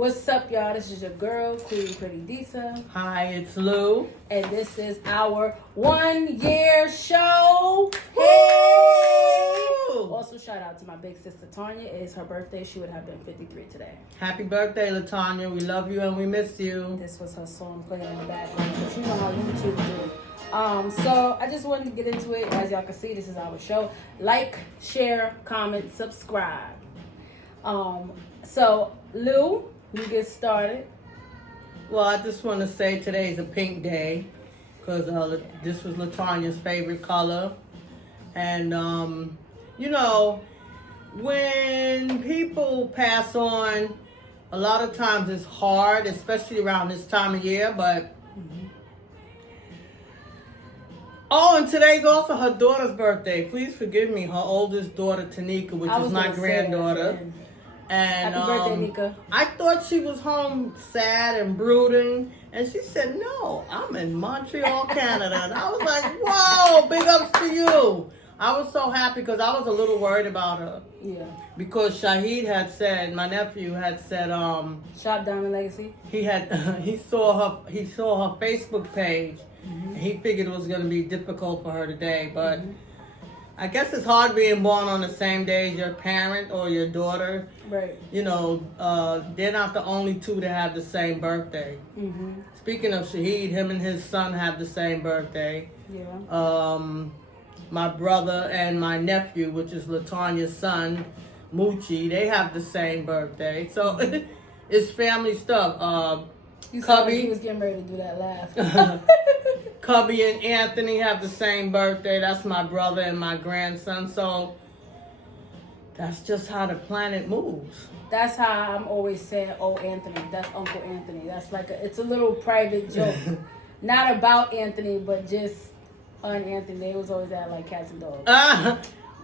What's up, y'all? This is your girl, Queen Pretty Disa. Hi, it's Lou. And this is our 1 year show. Hey! Also, shout out to my big sister Tonya. It's her birthday. She would have been 53 today. Happy birthday, Tonya. We love you and we miss you. This was her song playing in the background. But you know how YouTube do. So I just wanted to get into it. As y'all can see, this is our show. Like, share, comment, subscribe. So Lou, you get started. Well, I just want to say today's a pink day because this was LaTonya's favorite color. And, when people pass on, a lot of times it's hard, especially around this time of year. But oh, and today's also her daughter's birthday. Please forgive me, her oldest daughter, Tanika, which is my granddaughter. And happy birthday, Nika. I thought she was home sad and brooding. And she said, no, I'm in Montreal, Canada. And I was like, whoa, big ups to you. I was so happy because I was a little worried about her. Yeah. Because Shahid had said, my nephew had said, Shop Diamond Legacy. he saw her Facebook page. And he figured it was going to be difficult for her today. But I guess it's hard being born on the same day as your parent or your daughter. Right. You know, they're not the only two to have the same birthday. Speaking of Shahid, him and his son have the same birthday. Yeah. My brother and my nephew, which is LaTonya's son, Moochie, they have the same birthday. So it's family stuff. You saw he was getting ready to do that laugh. Cubby and Anthony have the same birthday. That's my brother and my grandson. So that's just how the planet moves. That's how I'm always saying, oh, Anthony. That's Uncle Anthony. That's like it's a little private joke. Not about Anthony, but just on Anthony. They was always at like cats and dogs.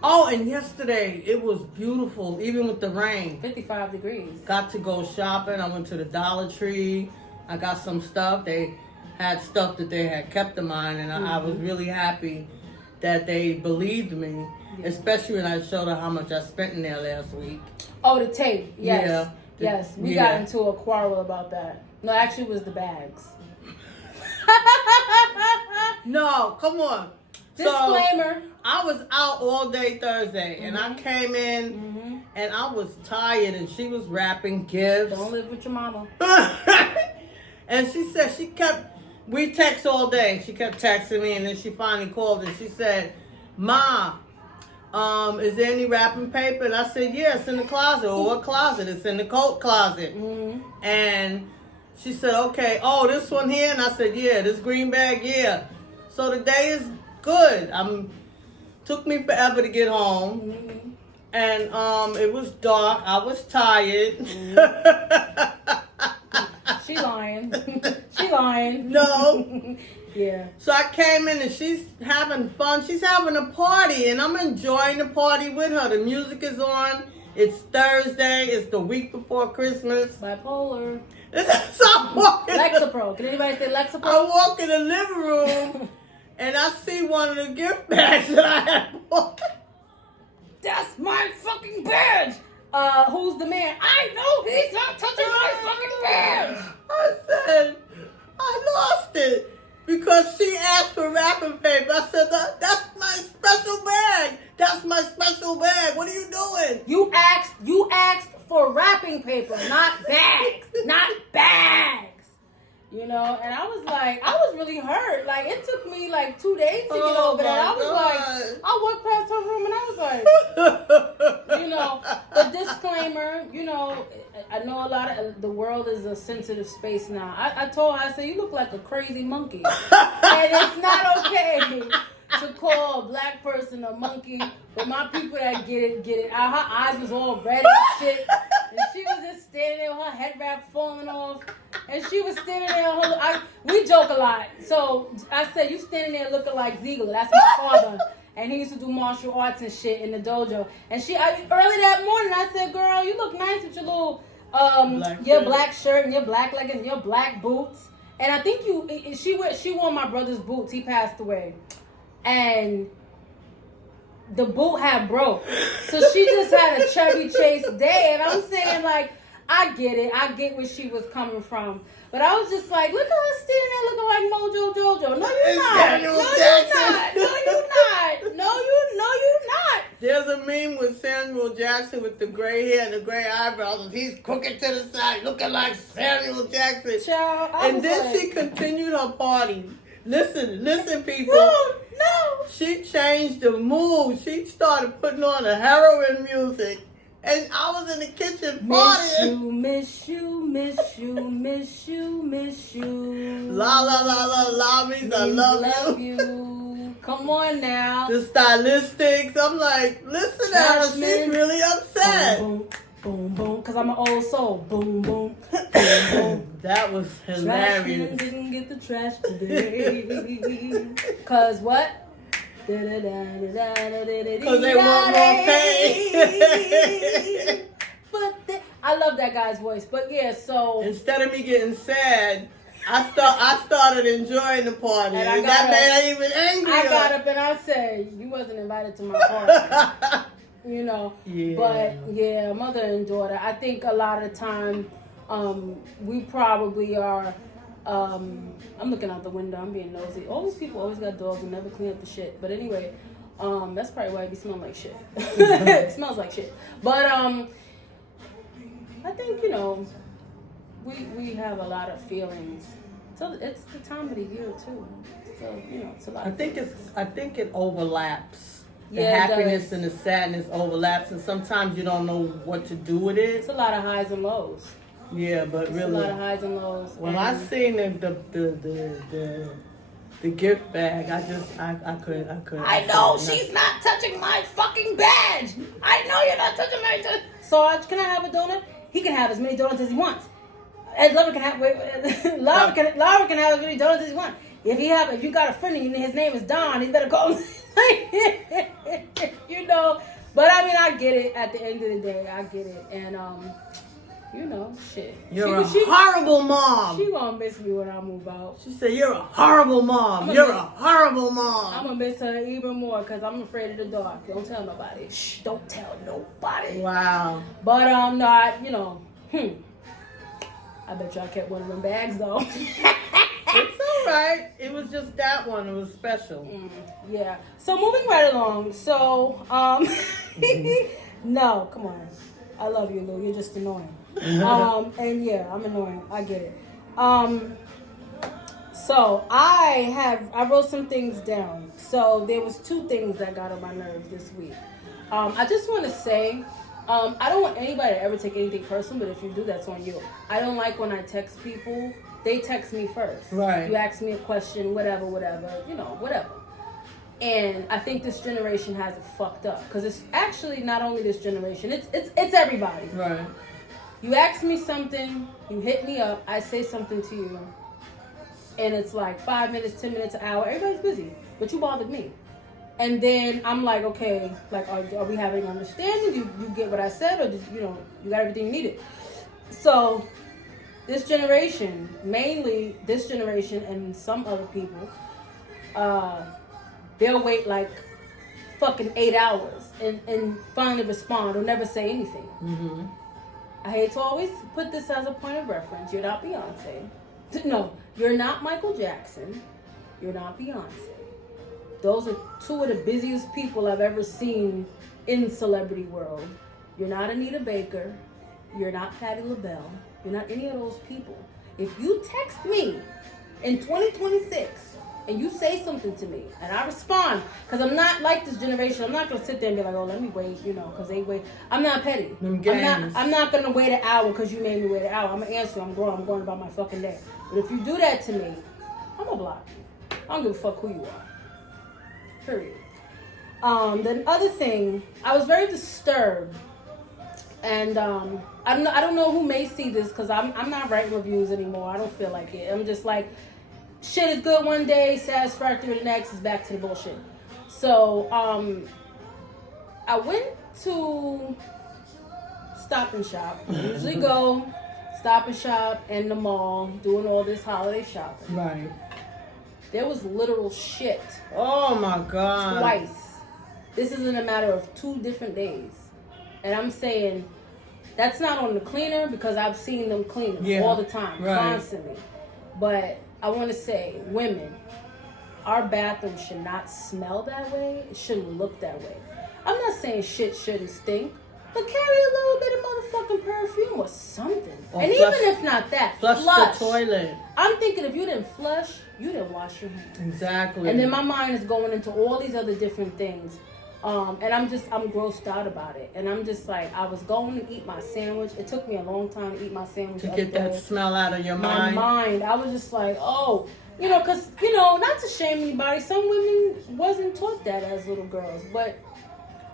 Oh, and yesterday it was beautiful, even with the rain. 55 degrees. Got to go shopping. I went to the Dollar Tree. I got some stuff. They had stuff that they had kept in mind, and I was really happy that they believed me, especially when I showed her how much I spent in there last week. Oh, the tape. Yes. Yeah. Yes. We got into a quarrel about that. No, actually it was the bags. No, come on. Disclaimer. So, I was out all day Thursday, and I came in, and I was tired, and she was wrapping gifts. Don't live with your mama. And she said we text all day. She kept texting me, and then she finally called, and she said, Ma, is there any wrapping paper? And I said, yeah, it's in the closet. Or what closet? It's in the coat closet. And she said, okay, oh, this one here? And I said, yeah, this green bag, yeah. So the day is good. Took me forever to get home. And it was dark. I was tired. She lying. She lying. No. Yeah. So I came in and she's having fun. She's having a party and I'm enjoying the party with her. The music is on. It's Thursday. It's the week before Christmas. Bipolar. So I'm walking. Lexapro. Can anybody say Lexapro? I walk in the living room and I see one of the gift bags that I had bought. That's my fucking badge. Who's the man? I know he's not touching my fucking badge. I said, I lost it because she asked for wrapping paper. I said, that's my special bag. That's my special bag. What are you doing? You asked for wrapping paper, not bags. Not bags. You know, and I was really hurt. Like, it took me like 2 days to get over that. I was like, I walked past her room and I was like, you know, but disclaimer, you know, I know a lot of the world is a sensitive space now. I told her, I said, you look like a crazy monkey. And it's not okay to call a black person a monkey, but my people that get it. Her eyes was all red and shit. And she was just standing there with her head wrap falling off. And she was standing there. We joke a lot. So I said, you standing there looking like Ziegler. That's my father. And he used to do martial arts and shit in the dojo. And early that morning, I said, girl, you look nice with your little, black shirt and your black leggings and your black boots. And I think she wore my brother's boots. He passed away. And the boot had broke. So she just had a Chevy Chase day. And I'm saying, like, I get it. I get where she was coming from. But I was just like, look at her standing there looking like Mojo Jojo. No, you're not. Samuel No, Jackson. you're not. No, you're not. No, you're not. There's a meme with Samuel Jackson with the gray hair and the gray eyebrows, and he's crooked to the side, looking like Samuel Jackson. Child, And then she continued her party. Listen, people. No. She changed the mood. She started putting on the heroin music. And I was in the kitchen partying. Miss you. La la la la la means I love you. Come on now. The stylistics. I'm like, listen at her. She's really upset. Boom, boom, boom. Because I'm an old soul. Boom, boom, boom, boom. That was hilarious. Trashman didn't get the trash today. Because what? Because they want more pay. But I love that guy's voice. But yeah, so instead of me getting sad, I started enjoying the party, and that made her even angrier. I got up and I said, "You wasn't invited to my party." You know. Yeah. But yeah, mother and daughter. I think a lot of the time, we probably are. I'm looking out the window. I'm being nosy. All these people always got dogs and never clean up the shit. But anyway, that's probably why it be smelling like shit. It smells like shit. But I think we have a lot of feelings. So it's the time of the year too. So it's a lot. I think it overlaps. The Yeah, happiness and the sadness overlaps, and sometimes you don't know what to do with it. It's a lot of highs and lows. Yeah, but really, a lot of highs and lows. When I seen the gift bag, I couldn't. I know she's not touching my fucking badge. I know you're not touching my. Sarge, can I have a donut? He can have as many donuts as he wants. And Laura can have Laura can have as many donuts as he wants. If you got a friend and his name is Don, he better call him. But I mean, I get it. At the end of the day, I get it, and shit. You're a horrible mom. She gonna miss me when I move out. She said, "You're a horrible mom. You're a horrible mom." I'm gonna miss her even more because I'm afraid of the dark. Don't tell nobody. Shh, don't tell nobody. Wow. But I bet y'all kept one of them bags though. It's all right. It was just that one. It was special. Yeah. So moving right along. So no, come on. I love you, Lou. You're just annoying. And yeah, I'm annoying. I get it. So I wrote some things down. So there was 2 things that got on my nerves this week. I just want to say, I don't want anybody to ever take anything personal, but if you do, that's on you. I don't like when I text people. They text me first. Right. You ask me a question, whatever, whatever. And I think this generation has it fucked up because it's actually not only this generation. It's everybody. Right. You ask me something, you hit me up, I say something to you, and it's like 5 minutes, 10 minutes, an hour. Everybody's busy, but you bothered me. And then I'm like, okay, like, are we having an understanding? You get what I said, or did you got everything you needed? So this generation, mainly this generation and some other people, they'll wait like fucking 8 hours and finally respond or never say anything. Mm-hmm. I hate to always put this as a point of reference. You're not Beyonce. No, you're not Michael Jackson. You're not Beyonce. Those are 2 of the busiest people I've ever seen in celebrity world. You're not Anita Baker. You're not Patti LaBelle. You're not any of those people. If you text me in 2026 and you say something to me and I respond, because I'm not like this generation. I'm not going to sit there and be like, oh, let me wait, because they wait. I'm not petty. I'm not going to wait an hour because you made me wait an hour. I'm going to answer. I'm going about my fucking day. But if you do that to me, I'm going to block you. I don't give a fuck who you are. Period. The other thing, I was very disturbed. And I don't know who may see this because I'm not writing reviews anymore. I don't feel like it. I'm just like, shit is good one day, satisfactory the next, is back to the bullshit. So I went to Stop and Shop. I usually go Stop and Shop and the mall doing all this holiday shopping. Right. There was literal shit. Oh my God. Twice. This is in a matter of 2 different days. And I'm saying, That's not on the cleaner because I've seen them clean it all the time, constantly. But I want to say, women, our bathroom should not smell that way. It shouldn't look that way. I'm not saying shit shouldn't stink, but carry a little bit of motherfucking perfume or something. Or and flush, even if not that, flush the toilet. I'm thinking if you didn't flush, you didn't wash your hands. Exactly. And then my mind is going into all these other different things. And I'm grossed out about it. And I'm just like, I was going to eat my sandwich. It took me a long time to eat my sandwich. To get that smell out of your mind. My mind. I was just like, oh, because, not to shame anybody. Some women wasn't taught that as little girls. But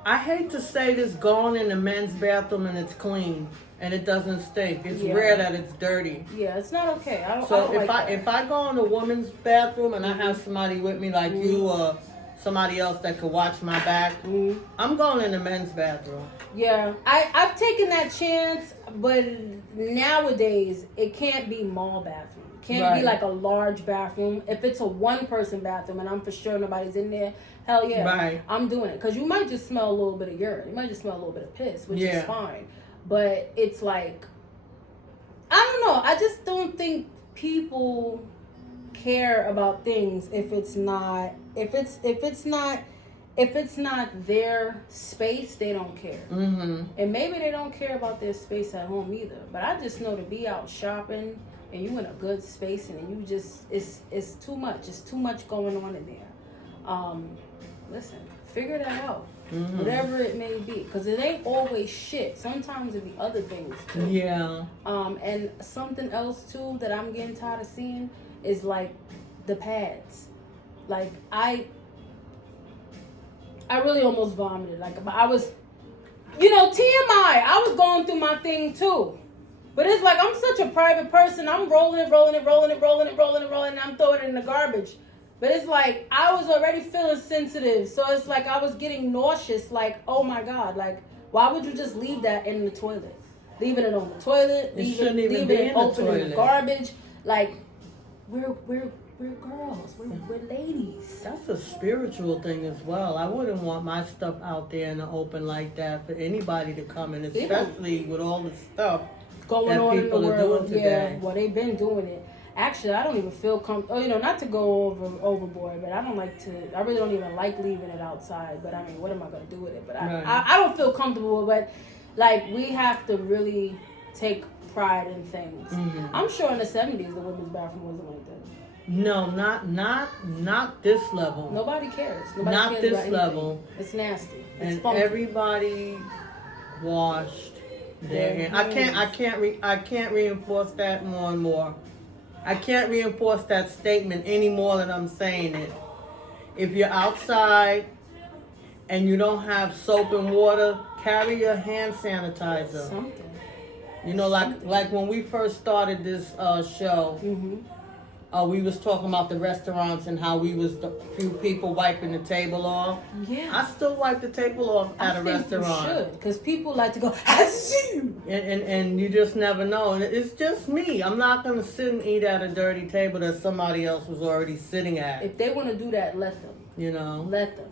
I hate to say this, going in the men's bathroom and it's clean and it doesn't stink. It's rare that it's dirty. Yeah, it's not okay. I don't if I go in a woman's bathroom and I have somebody with me like you or somebody else that could watch my back, I'm going in the men's bathroom. Yeah, I've taken that chance, but nowadays it can't be mall bathroom. It can't be like a large bathroom. If it's a one-person bathroom and I'm for sure nobody's in there, hell yeah, I'm doing it. Because you might just smell a little bit of urine. You might just smell a little bit of piss, which is fine. But it's like, I don't know. I just don't think people care about things if it's not their space. They don't care. And maybe they don't care about their space at home either. But I just know to be out shopping and you in a good space and you just it's too much. It's too much going on in there. Listen, figure that out. Whatever it may be, because it ain't always shit. Sometimes it be other things too. Yeah. And something else too that I'm getting tired of seeing is like the pads. Like I really almost vomited. Like I was, TMI. I was going through my thing too, but it's like I'm such a private person. I'm rolling it, and I'm throwing it in the garbage. But it's like I was already feeling sensitive, so it's like I was getting nauseous. Like, oh my God, like why would you just leave that in the toilet? Leaving it on the toilet, leaving it open in the garbage. Like we're girls, we're ladies. That's a spiritual thing as well. I wouldn't want my stuff out there in the open like that for anybody to come in, especially with all the stuff going on in the world. Today. Well, they've been doing it. Actually, I don't even feel comfortable. Not to go overboard, but I really don't even like leaving it outside. But I mean, what am I going to do with it? But I don't feel comfortable. But like, we have to really take pride in things. I'm sure in the 70s the women's bathroom wasn't like that. No, not this level. Nobody cares. Not this level. It's nasty. And everybody washed their hands. I can't reinforce that more and more. I can't reinforce that statement any more than I'm saying it. If you're outside and you don't have soap and water, carry your hand sanitizer. Something. Like when we first started this show, we was talking about the restaurants and how we was the few people wiping the table off. Yeah. I still wipe the table off at a restaurant. You should, because people like to go, and you just never know. And it's just me. I'm not going to sit and eat at a dirty table that somebody else was already sitting at. If they want to do that, let them. Let them.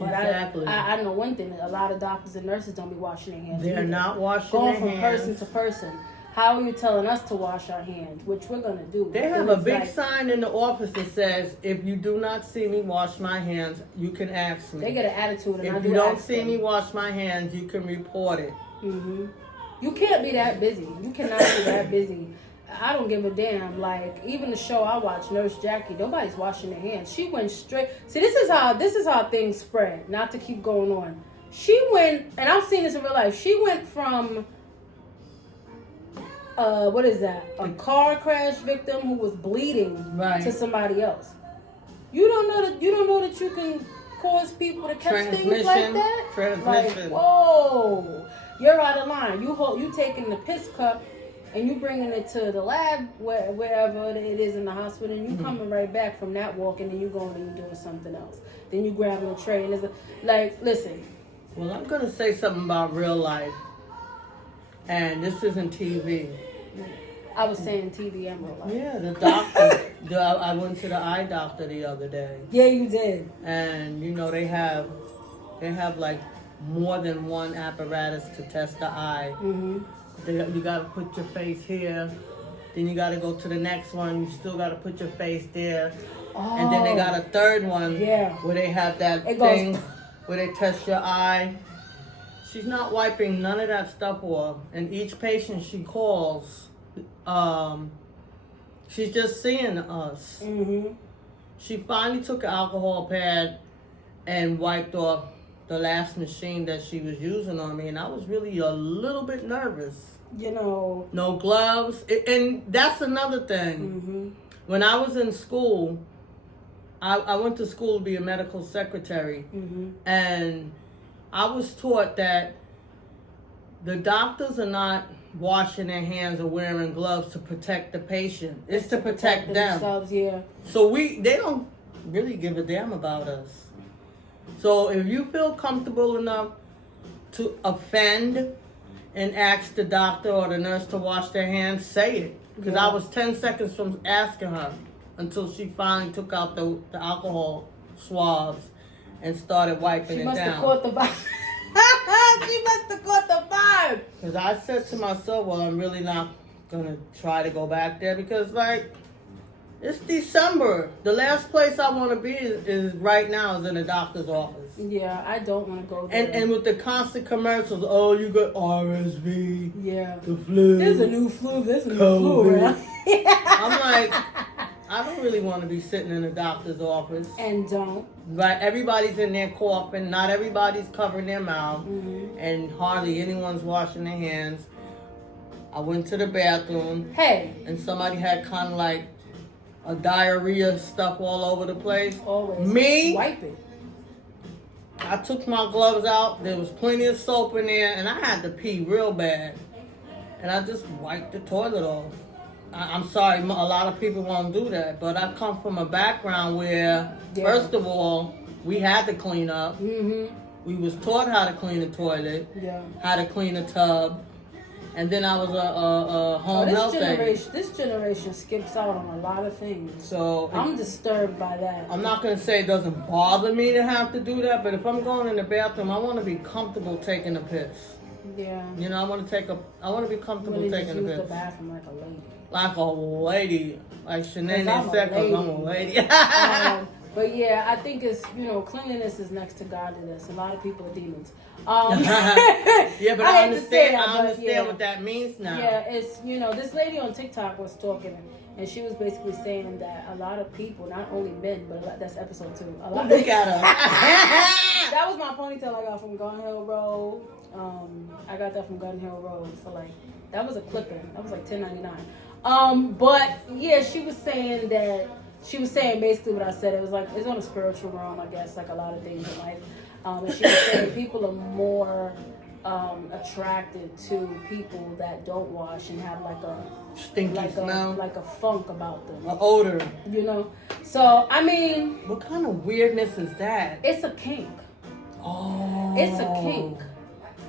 But exactly. I know one thing. A lot of doctors and nurses don't be washing their hands. They're not washing their hands. Going from person to person. How are you telling us to wash our hands? Which we're going to do. They have a big sign in the office that says, if you do not see me wash my hands, you can ask me. They get an attitude. And if you don't see me wash my hands, you can report it. You can't be that busy. You cannot be that busy. I don't give a damn. Like, even the show I watch, Nurse Jackie, nobody's washing their hands. She went straight. See, this is how things spread. Not to keep going on. She went, and I've seen this in real life. She went from what is that? A car crash victim who was bleeding to somebody else. You don't know that you can cause people to catch things like that. Transmission. Like, whoa, you're out of line. You taking the piss cup and you bringing it to the lab wherever it is in the hospital, and you coming right back from that walk, and then you going and you doing something else. Then you grabbing a tray and it's listen. Well, I'm gonna say something about real life. And this isn't TV. I was saying TV and real life. Yeah, the doctor. I went to the eye doctor the other day. Yeah, you did. And they have like more than one apparatus to test the eye. Mm-hmm. You got to put your face here. Then you got to go to the next one. You still got to put your face there. Oh. And then they got a third one where they have that thing where they test your eye. She's not wiping none of that stuff off. And each patient she calls, she's just seeing us. Mm-hmm. She finally took an alcohol pad and wiped off the last machine that she was using on me. And I was really a little bit nervous. You know. No gloves. And that's another thing. Mm-hmm. When I was in school, I went to school to be a medical secretary. Mm-hmm. And I was taught that the doctors are not washing their hands or wearing gloves to protect the patient. It's to protect them. Themselves, yeah. So they don't really give a damn about us. So if you feel comfortable enough to offend and ask the doctor or the nurse to wash their hands, say it. Because I was 10 seconds from asking her until she finally took out the alcohol swabs and started wiping it down. She must have caught the vibe. She must have caught the vibe. Because I said to myself, well, I'm really not going to try to go back there because, like, it's December. The last place I want to be is right now is in a doctor's office. Yeah, I don't want to go there. And with the constant commercials, oh, you got RSV. Yeah. The flu. There's a new flu. There's a new flu. Right? I'm like, I don't really want to be sitting in a doctor's office. And don't. Right, everybody's in there coughing. Not everybody's covering their mouth. Mm-hmm. And hardly anyone's washing their hands. I went to the bathroom. Hey. And somebody had kind of like a diarrhea stuff all over the place. Always. Me? Wipe it. I took my gloves out. There was plenty of soap in there. And I had to pee real bad. And I just wiped the toilet off. I'm sorry, a lot of people won't do that. But I come from a background where, first of all, we had to clean up. Mm-hmm. We was taught how to clean a toilet. Yeah. How to clean a tub. And then I was a home health aide. This generation skips out on a lot of things. So I'm disturbed by that. I'm not going to say it doesn't bother me to have to do that, but if I'm going in the bathroom, I want to be comfortable taking a piss. Yeah. You know, I want to be comfortable really taking a piss. Use the bathroom like a lady. Like a lady. Like Shanae said, because I'm a lady. But yeah, I think it's, cleanliness is next to godliness. A lot of people are demons. Yeah, but I understand what that means now. Yeah, it's, this lady on TikTok was talking, and she was basically saying that a lot of people, not only men, but that's episode 2. Look at her. That was my ponytail I got from Gun Hill Road. I got that from Gun Hill Road for that was a clipping. That was like $10.99. But yeah, she was saying basically what I said. It was like, it's on a spiritual realm, I guess, like a lot of things in life. And she was saying people are more attracted to people that don't wash and have like a stinky smell, like a funk about them, an odor. So I mean, what kind of weirdness is that? It's a kink. Oh, it's a kink.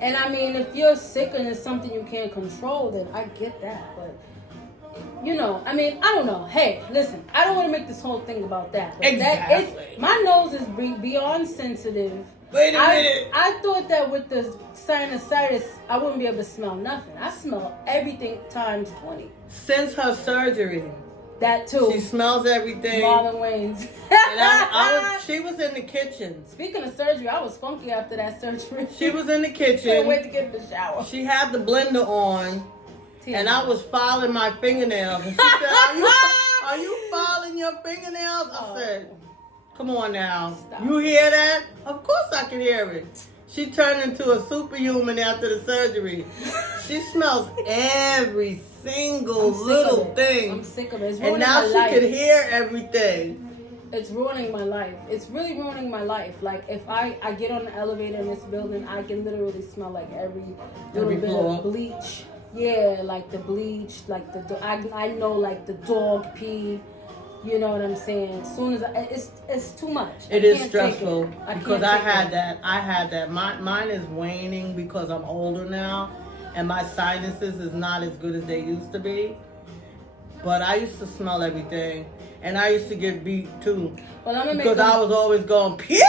And I mean, if you're sick and it's something you can't control, then I get that. But I mean, I don't know. Hey, listen, I don't want to make this whole thing about that. But exactly. My nose is beyond sensitive. Wait a minute. I thought that with the sinusitis, I wouldn't be able to smell nothing. I smell everything times 20. Since her surgery. That too. She smells everything. Marlon Wayne's. And she was in the kitchen. Speaking of surgery, I was funky after that surgery. She was in the kitchen. Couldn't wait to get in the shower. She had the blender on. And I was filing my fingernails. And she said, are you filing your fingernails? I said, come on now. Stop. You hear that? Of course I can hear it. She turned into a superhuman after the surgery. She smells every single little thing. I'm sick of it. It's and now she can hear everything. It's ruining my life. It's really ruining my life. Like, if I get on the elevator in this building, I can literally smell like every little bit of bleach. Yeah, like the bleach, like I know, like the dog pee. You know what I'm saying? As soon as it's too much. It is stressful because I had that. Mine is waning because I'm older now, and my sinuses is not as good as they used to be. But I used to smell everything, and I used to get beat too. Well, because I was always going pew.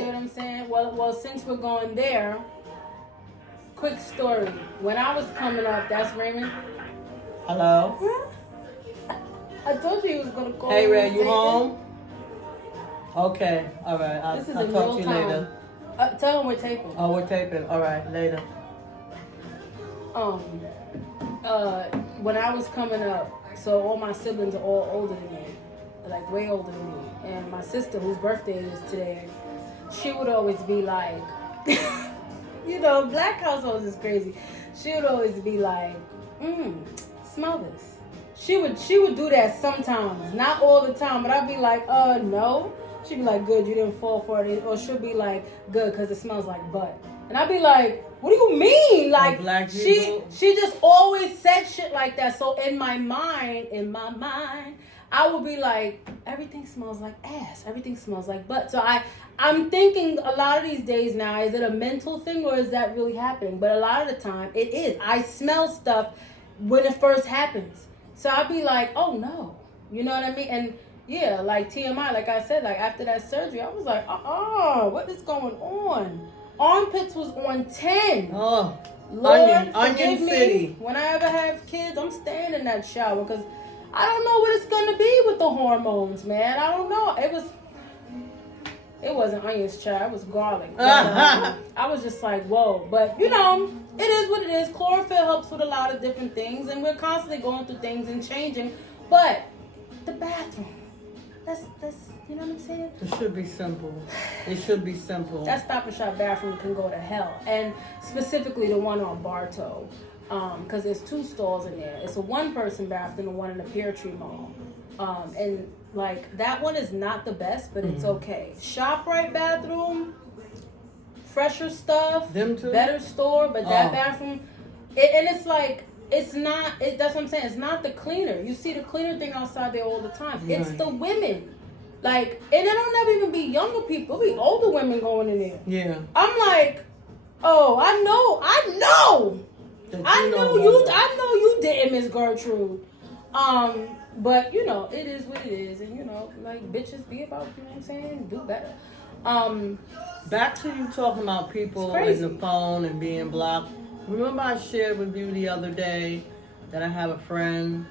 see what I'm saying? Well, since we're going there, quick story. When I was coming up, that's Raymond. Hello? I told you he was going to call Hey, me. Ray, you home? Okay, all right. I'll talk to you later. Tell him we're taping. Oh, we're taping. All right, later. When I was coming up, so all my siblings are all older than me, like way older than me. And my sister, whose birthday it is today, she would always be like, you know, black households is crazy. She would always be like, smell this. She would do that sometimes, not all the time, but I'd be like, no. She'd be like, good, you didn't fall for it. Or she'll be like, good, because it smells like butt. And I'd be like, what do you mean? Like, she just always said shit like that. So in my mind, I would be like, everything smells like ass. Everything smells like butt. So I'm thinking a lot of these days now, is it a mental thing or is that really happening? But a lot of the time, it is. I smell stuff when it first happens. So I'd be like, oh no. You know what I mean? And yeah, like TMI, like I said, like after that surgery, I was like, what is going on? Armpits was on 10. Oh, Lord, Onion me. City. When I ever have kids, I'm staying in that shower because I don't know what it's gonna be with the hormones, man. I don't know. It wasn't onions, child. It was garlic. But, I was just like, whoa. But you know, it is what it is. Chlorophyll helps with a lot of different things, and we're constantly going through things and changing. But the bathroom. That's you know what I'm saying? It should be simple. It should be simple. That Stop and Shop bathroom can go to hell. And specifically the one on Bartow. Because there's 2 stalls in there. It's a 1-person bathroom and one in the Pear Tree Mall. And like that one is not the best, but it's okay. ShopRite bathroom, fresher stuff, Them two? better store, but that bathroom, and it's like, it's not, that's what I'm saying, it's not the cleaner. You see the cleaner thing outside there all the time. Right. It's the women. Like, and it don't never even be younger people. It be older women going in there. Yeah. I'm like, oh, I know you didn't, Miss Gertrude. But you know, it is what it is, and you know, like bitches be about, you know what I'm saying, do better. Back to you talking about people in the phone and being blocked. Remember I shared with you the other day that I have a friend,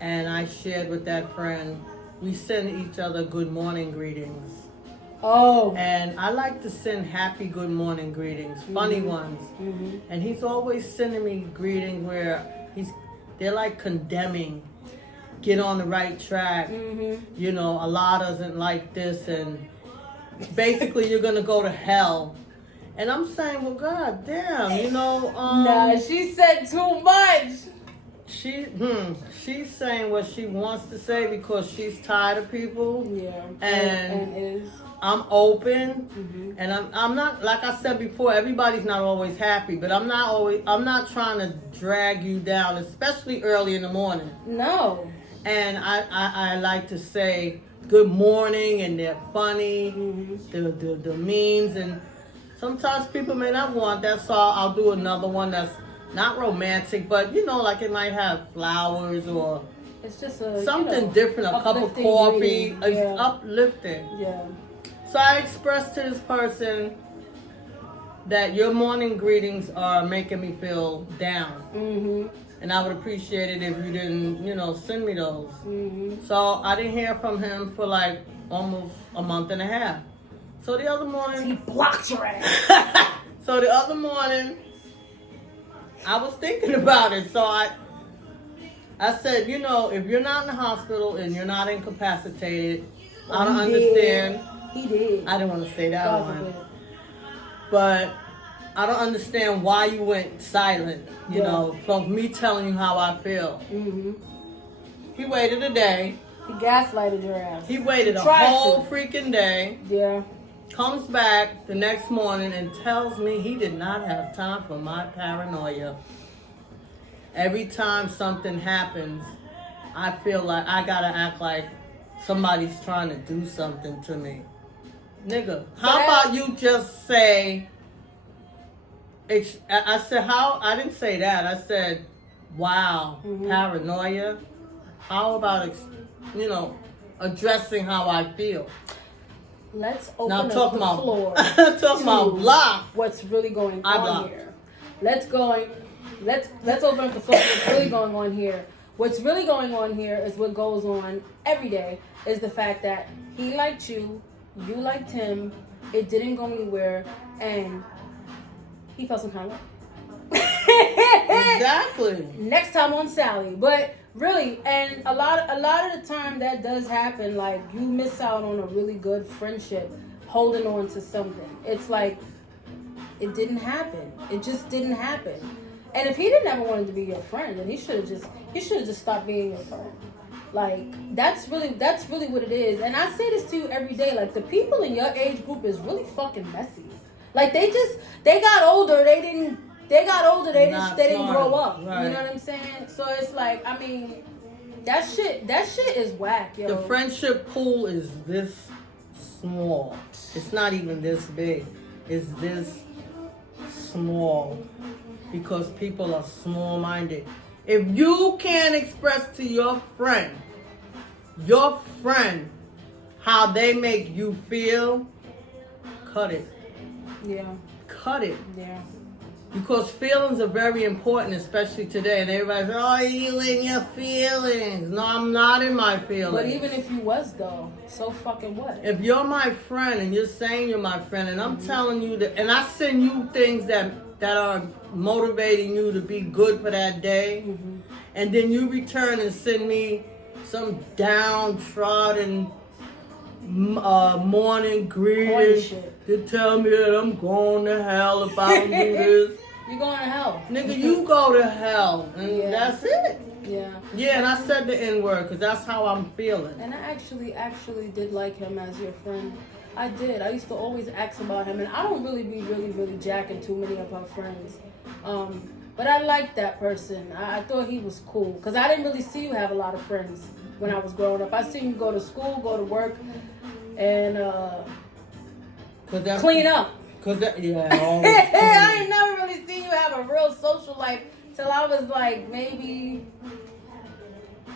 and I shared with that friend, we send each other good morning greetings. Oh. And I like to send happy good morning greetings, funny ones. Mm-hmm. And he's always sending me greetings where they're like condemning, get on the right track. Mm-hmm. You know, Allah doesn't like this, and basically you're gonna go to hell. And I'm saying, well, God damn, you know. Nah, she said too much. She's saying what she wants to say because she's tired of people. Yeah. And I'm open, and I'm not, like I said before, everybody's not always happy, but I'm not trying to drag you down, especially early in the morning. No. And I like to say good morning, and they're funny, the memes, and sometimes people may not want that, so I'll do another one that's not romantic, but you know, like it might have flowers or it's just something different, a cup of coffee, uplifting. Yeah. So I expressed to this person that your morning greetings are making me feel down. Mm-hmm. And I would appreciate it if you didn't, you know, send me those. Mm-hmm. So I didn't hear from him for like almost a month and a half. So the other morning... He blocked your ass. So the other morning, I was thinking about it. So I said, you know, if you're not in the hospital and you're not incapacitated, I don't understand. He did. I didn't want to say that one. But I don't understand why you went silent, you know, from me telling you how I feel. Mm-hmm. He waited a day. He gaslighted your ass. He waited a whole freaking day. Yeah. Comes back the next morning and tells me he did not have time for my paranoia. Every time something happens, I feel like I gotta act like somebody's trying to do something to me. Nigga, how about you just say... I said, how? I didn't say that. I said, wow, paranoia. How about, you know, addressing how I feel? let's open now up talk the about floor. talk about block. What's really going I on block. here? Let's open up the floor. What's really going on here? What's really going on here is what goes on every day. Is the fact that he liked you, you liked him. It didn't go anywhere, and he felt some kind of way. Exactly. Next time on Sally, but really, and a lot of the time that does happen. Like, you miss out on a really good friendship, holding on to something. It's like it didn't happen. It just didn't happen. And if he didn't ever wanted to be your friend, then he should have just stopped being your friend. Like, that's really what it is. And I say this to you every day. Like, the people in your age group is really fucking messy. Like, they got older. They didn't grow up. Right. You know what I'm saying? So it's like, I mean, that shit is whack, yo. The friendship pool is this small. It's not even this big. It's this small because people are small-minded. If you can't express to your friend, how they make you feel, cut it. Yeah. Cut it. Yeah. Because feelings are very important, especially today. And everybody's like, oh, you in your feelings. No, I'm not in my feelings. But even if you was, though, so fucking what? If you're my friend and you're saying you're my friend and I'm telling you that, and I send you things that are motivating you to be good for that day, and then you return and send me some downtrodden morning greeting to tell me that I'm going to hell if I don't do this. You're going to hell. Nigga, you go to hell. And that's it. Yeah. Yeah, and I said the N-word because that's how I'm feeling. And I actually did like him as your friend. I did. I used to always ask about him. And I don't really be really jacking too many of our friends. But I liked that person. I thought he was cool. Because I didn't really see you have a lot of friends when I was growing up. I seen you go to school, go to work, and clean up. I ain't never really seen you have a real social life till I was like maybe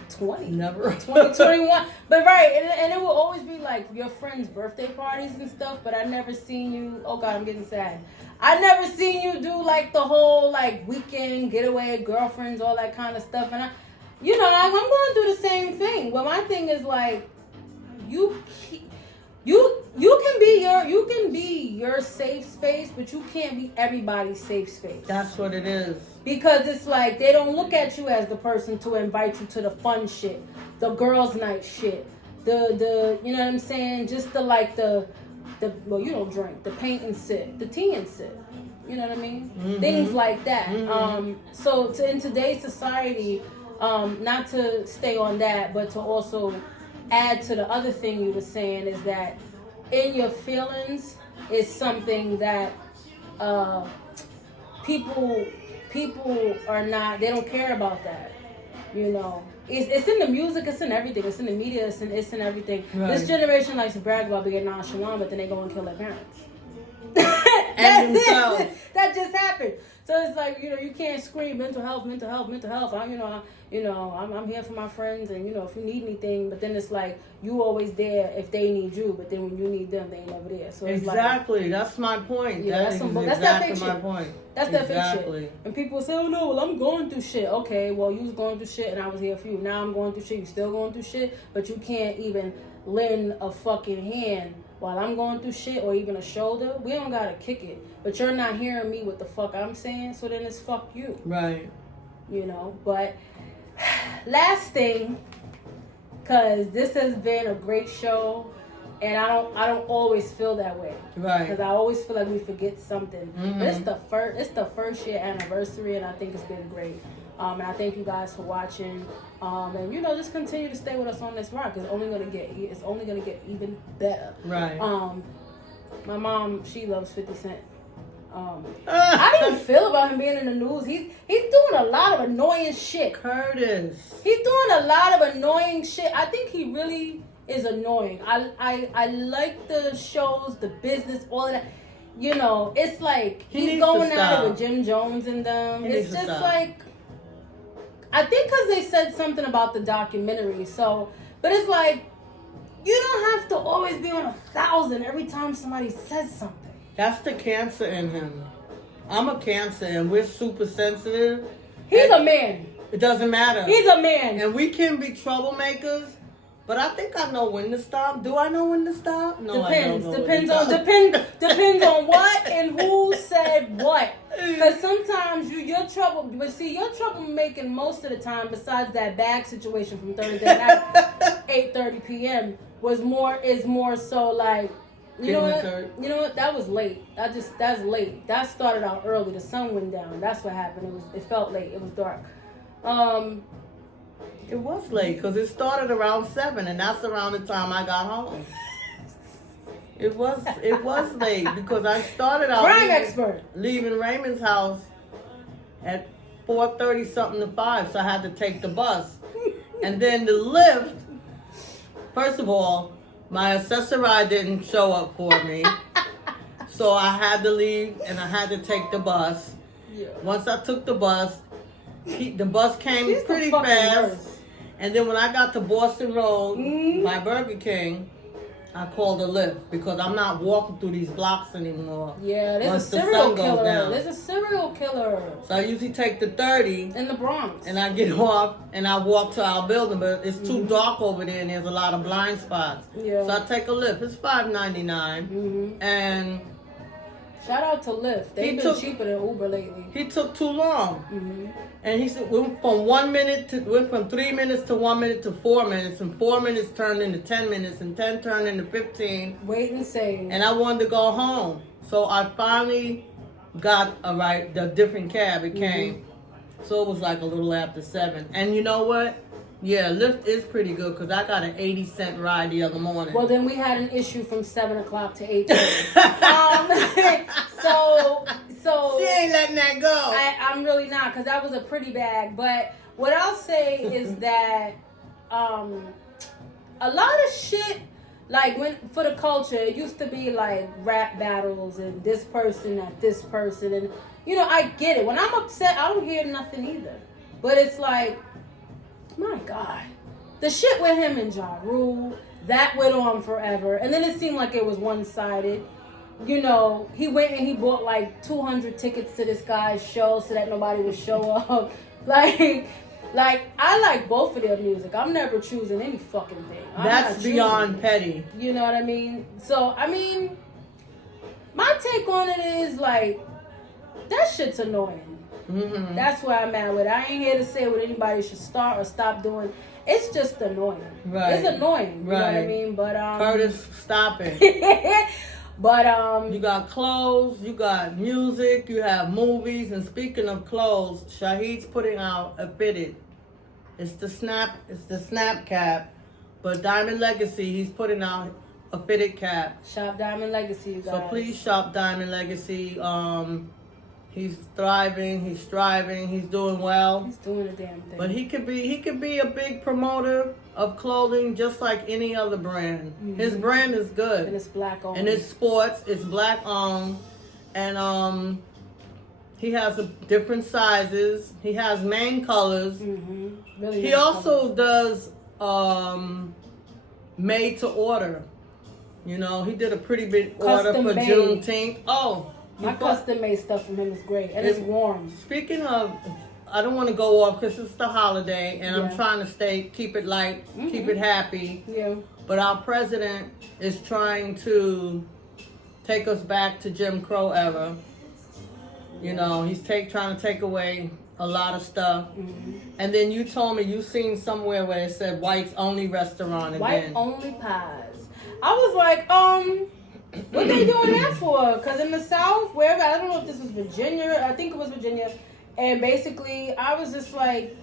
20. Never. 20, 21. But right, and it will always be like your friends' birthday parties and stuff, but I never seen you, oh God, I'm getting sad. I never seen you do like the whole like weekend getaway, girlfriends, all that kind of stuff. And I'm going through the same thing. But my thing is like, you can be your safe space, but you can't be everybody's safe space. That's what it is. Because it's like they don't look at you as the person to invite you to the fun shit, the girls' night shit, the you know what I'm saying? Just the well, you don't drink, the paint and sip, the tea and sip. You know what I mean? Mm-hmm. Things like that. Mm-hmm. So in today's society, not to stay on that, but to also add to the other thing you were saying is that in your feelings is something that people are not, they don't care about that. You know, it's in the music, it's in everything, it's in the media, it's in everything. Right. This generation likes to brag about being nonchalant, but then they go and kill their parents. And themselves. That just happened. So it's like, you can't scream mental health. I'm here for my friends, and if you need anything, but then it's like you always there if they need you, but then when you need them, they ain't never there. So it's exactly, that's my point. Yeah, that's that fake shit. My point. That's that fake shit. And people say, oh no, well I'm going through shit. Okay, well you was going through shit, and I was here for you. Now I'm going through shit. You still going through shit, but you can't even lend a fucking hand while I'm going through shit, or even a shoulder. We don't gotta kick it, but you're not hearing me what the fuck I'm saying. So then it's fuck you. Right. But last thing, because this has been a great show, and I don't always feel that way. Right. Because I always feel like we forget something. Mm-hmm. But it's the first year anniversary, and I think it's been great. And I thank you guys for watching. And just continue to stay with us on this ride, because it's only gonna get even better. Right. My mom, she loves 50 Cent. How do you feel about him being in the news? He's doing a lot of annoying shit. Curtis. He's doing a lot of annoying shit. I think he really is annoying. I like the shows, the business, all of that. It's like he's going at it with Jim Jones and them. It's just like, I think because they said something about the documentary. So, but it's like, you don't have to always be on 1,000 every time somebody says something. That's the Cancer in him. I'm a Cancer, and we're super sensitive. He's a man. It doesn't matter. He's a man. And we can be troublemakers, but I think I know when to stop. Do I know when to stop? No, depends. I don't know Depends on what and who said what. Because sometimes you're trouble, but see, you're troublemaking most of the time. Besides that bag situation from Thursday night, 8:30 p.m. is more so like. You know what? That was late. That's late. That started out early. The sun went down. That's what happened. It felt late. It was dark. It was late because it started around 7, and that's around the time I got home. It was late because I started out leaving Raymond's house at 4:30 something to 5, so I had to take the bus, and then the lift. First of all, my accessory didn't show up for me, so I had to leave and I had to take the bus. Yeah. Once I took the bus, the bus came pretty fast. And then when I got to Boston Road by Burger King, I called a Lyft because I'm not walking through these blocks anymore. Yeah, there's a serial killer. There's a serial killer. So I usually take the 30 in the Bronx, and I get off and I walk to our building, but it's too dark over there and there's a lot of blind spots. Yeah. So I take a Lyft. It's $5.99, and shout out to Lyft. They've been cheaper than Uber lately. He took too long. And he said, went from 3 minutes to 1 minute to 4 minutes, and 4 minutes turned into 10 minutes, and 10 turned into 15. Wait and see. And I wanted to go home. So I finally got the different cab. It came. So it was like a little after 7. And you know what? Yeah, Lyft is pretty good because I got an 80-cent ride the other morning. Well, then we had an issue from 7 o'clock to 8:30. So she ain't letting that go. I'm really not, because that was a pretty bag. But what I'll say is that a lot of shit, like for the culture, it used to be like rap battles and this person at this person, and I get it. When I'm upset, I don't hear nothing either. But it's like, my God, the shit with him and Ja Rule, that went on forever, and then it seemed like it was one-sided. He went and he bought like 200 tickets to this guy's show so that nobody would show up. Like I like both of their music. I'm never choosing any fucking thing. That's beyond petty. You know what I mean? So, my take on it is like, that shit's annoying. Mm-hmm. That's where I'm at with it. I ain't here to say what anybody should start or stop doing. It's just annoying. Right. It's annoying. You know what I mean? But Curtis, stop it. But you got clothes, you got music, you have movies, and speaking of clothes, Shahid's putting out a fitted. It's the snap cap, but Diamond Legacy, he's putting out a fitted cap. Shop Diamond Legacy, you guys. So please shop Diamond Legacy. He's thriving, he's striving, he's doing well. He's doing a damn thing. But he could be a big promoter of clothing just like any other brand. Mm-hmm. His brand is good. And it's black owned. And it's sports, it's black owned. And he has different sizes. He has main colors. Mm-hmm. Really he also does made to order. He did a pretty big order for Juneteenth. Oh, my custom made stuff from him is great, and it's warm. Speaking of, I don't want to go off because it's the holiday, and I'm trying to keep it light, keep it happy. Yeah. But our president is trying to take us back to Jim Crow era. He's trying to take away a lot of stuff. Mm-hmm. And then you told me you seen somewhere where it said whites only restaurant again. White only pies. I was like, what they doing that for? Because in the South, wherever, I don't know if this was Virginia, I think it was Virginia, and basically, I was just like,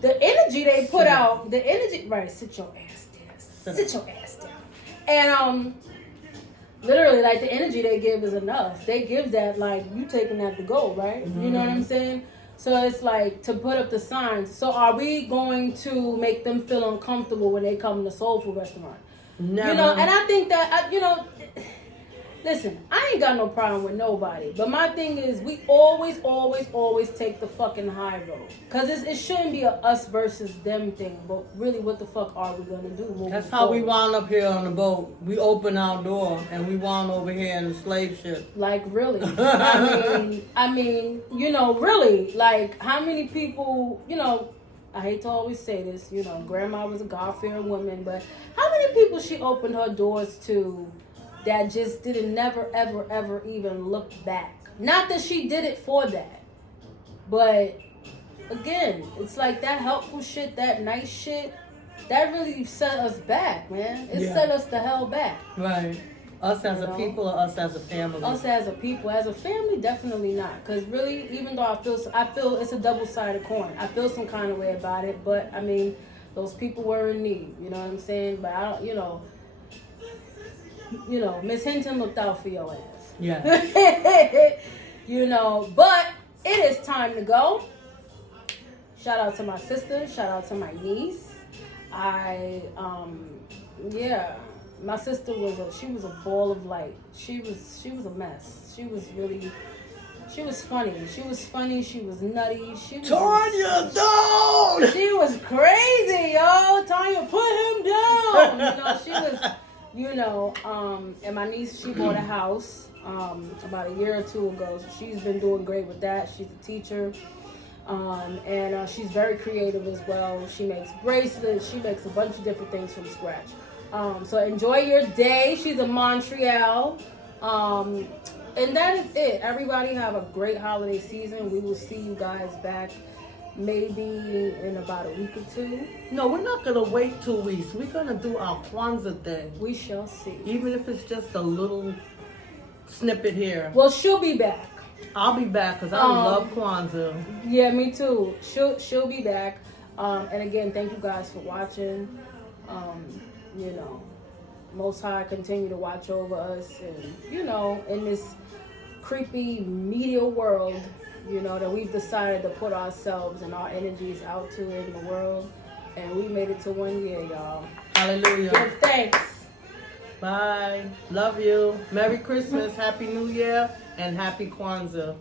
the energy they put out, right, sit your ass down. Sit your ass down. And, literally, like, the energy they give is enough. They give that, like, you taking that to go, right? Mm-hmm. You know what I'm saying? So it's like, to put up the signs. So are we going to make them feel uncomfortable when they come to Soul Food Restaurant? Never. And I think that, Listen, I ain't got no problem with nobody. But my thing is, we always take the fucking high road. Because it shouldn't be a us versus them thing. But really, what the fuck are we going to do moving That's how we forward? wound up here on the boat. We opened our door and we wound over here in the slave ship. Like, really? I mean, you know, really. Like, how many people, you know, I hate to always say this, you know, grandma was a God-fearing woman. But how many people she opened her doors to that just didn't never, ever even look back? Not that she did it for that. But, again, it's like that helpful shit, that nice shit, that really set us back, man. It set us the hell back. Right. Us as a people or us as a family? Us as a people. As a family, definitely not. Because really, even though I feel it's a double-sided coin. I feel some kind of way about it. But, I mean, those people were in need. You know what I'm saying? But, I don't, you know, Miss Hinton looked out for your ass. Yeah. You know, but it is time to go. Shout out to my sister. Shout out to my niece. My sister was a ball of light. She was a mess. She was funny. She was nutty. Tonya, don't! She was crazy, yo. Tonya, put him down. You know, she was, you know, and my niece, she bought a house about a year or two ago. So she's been doing great with that. She's a teacher. And she's very creative as well. She makes bracelets. She makes a bunch of different things from scratch. So enjoy your day. She's in Montreal. And that is it. Everybody have a great holiday season. We will see you guys back maybe in about a week or two. No, we're not going to wait 2 weeks. We're going to do our Kwanzaa thing. We shall see. Even if it's just a little snippet here. Well, she'll be back. I'll be back because I love Kwanzaa. Yeah, me too. She'll be back. And again, thank you guys for watching. You know, Most High continue to watch over us, and you know, in this creepy media world, you know, that we've decided to put ourselves and our energies out to in the world, and we made it to 1 year, y'all. Hallelujah. Give thanks. Bye. Love you. Merry Christmas, Happy New Year, and Happy Kwanzaa.